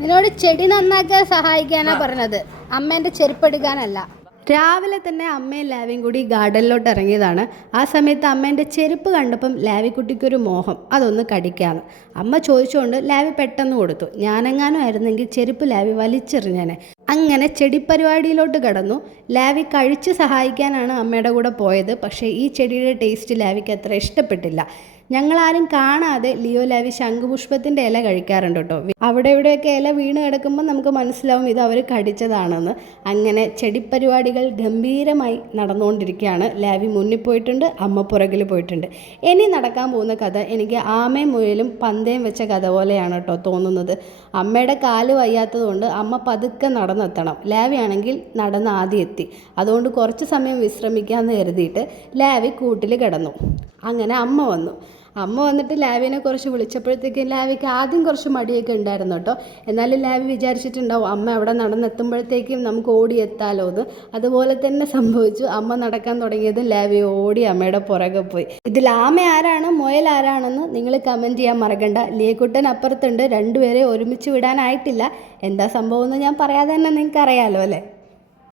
നിന്നോട് ചെടി നന്നാക്കാൻ സഹായിക്കാനാ പറഞ്ഞത്. അമ്മേന്റെ ചെരുപ്പെടുക്കാനല്ല രാവിലെ തന്നെ അമ്മയും ലാവിയും കൂടി ഗാർഡനിലോട്ട് ഇറങ്ങിയതാണ്. ആ സമയത്ത് അമ്മേന്റെ ചെരുപ്പ് കണ്ടപ്പം ലാവിക്കുട്ടിക്കൊരു മോഹം. അതൊന്ന് കടിക്കാന്ന്. അമ്മ ചോദിച്ചുകൊണ്ട് ലാവി പെട്ടെന്ന് കൊടുത്തു. ഞാനെങ്ങാനും ആയിരുന്നെങ്കിൽ ചെരുപ്പ് ലാവി വലിച്ചെറിഞ്ഞേനെ. അങ്ങനെ ചെടിപ്പരിപാടിയിലോട്ട് കടന്നു. ലാവി കഴിച്ച് സഹായിക്കാനാണ് അമ്മയുടെ കൂടെ പോയത്. പക്ഷേ ഈ ചെടിയുടെ ടേസ്റ്റ് ലാവിക്ക് അത്ര ഇഷ്ടപ്പെട്ടില്ല. ഞങ്ങളാരും കാണാതെ ലിയോ ലാവി ശംഖുപുഷ്പത്തിന്റെ ഇല കഴിക്കാറുണ്ട് കേട്ടോ. അവിടെ ഇവിടെയൊക്കെ ഇല വീണ് കിടക്കുമ്പോൾ നമുക്ക് മനസ്സിലാവും ഇത് അവർ കടിച്ചതാണെന്ന്. അങ്ങനെ ചെടിപ്പരിപാടികൾ ഗംഭീരമായി നടന്നുകൊണ്ടിരിക്കുകയാണ്. ലാവി മുന്നിൽ പോയിട്ടുണ്ട് അമ്മ പുറകിൽ പോയിട്ടുണ്ട്. ഇനി നടക്കാൻ പോകുന്ന കഥ എനിക്ക് ആമയും മുയലും പന്തയം വെച്ച കഥ പോലെയാണ് കേട്ടോ തോന്നുന്നത്. അമ്മയുടെ കാൽ വയ്യാത്തതുകൊണ്ട് അമ്മ പതുക്കെ നടന്നെത്തണം. ലാവിയാണെങ്കിൽ നടന്ന് ആദ്യം എത്തി. അതുകൊണ്ട് കുറച്ച് സമയം വിശ്രമിക്കാമെന്ന് കരുതിയിട്ട് ലാവി കൂട്ടിൽ കിടന്നു. അങ്ങനെ അമ്മ വന്നു. അമ്മ വന്നിട്ട് ലാവിനെ കുറച്ച് വിളിച്ചപ്പോഴത്തേക്കും ലാവിക്ക് ആദ്യം കുറച്ച് മടിയൊക്കെ ഉണ്ടായിരുന്നു കേട്ടോ. എന്നാലും ലാവി വിചാരിച്ചിട്ടുണ്ടാവും അമ്മ അവിടെ നടന്നെത്തുമ്പോഴത്തേക്കും നമുക്ക് ഓടിയെത്താലോ എന്ന് അതുപോലെ തന്നെ സംഭവിച്ചു അമ്മ നടക്കാൻ തുടങ്ങിയത് ലാവി ഓടി അമ്മയുടെ പുറകെ പോയി. ഇതിൽ ആമ ആരാണ് മുയൽ ആരാണെന്ന് നിങ്ങൾ കമന്റ് ചെയ്യാൻ മറക്കണ്ട. ലിയക്കുട്ടൻ അപ്പുറത്തുണ്ട് രണ്ടുപേരെ ഒരുമിച്ച് വിടാനായിട്ടില്ല. എന്താ സംഭവം എന്ന് ഞാൻ പറയാതെ തന്നെ നിങ്ങൾക്ക് അറിയാലോ അല്ലേ?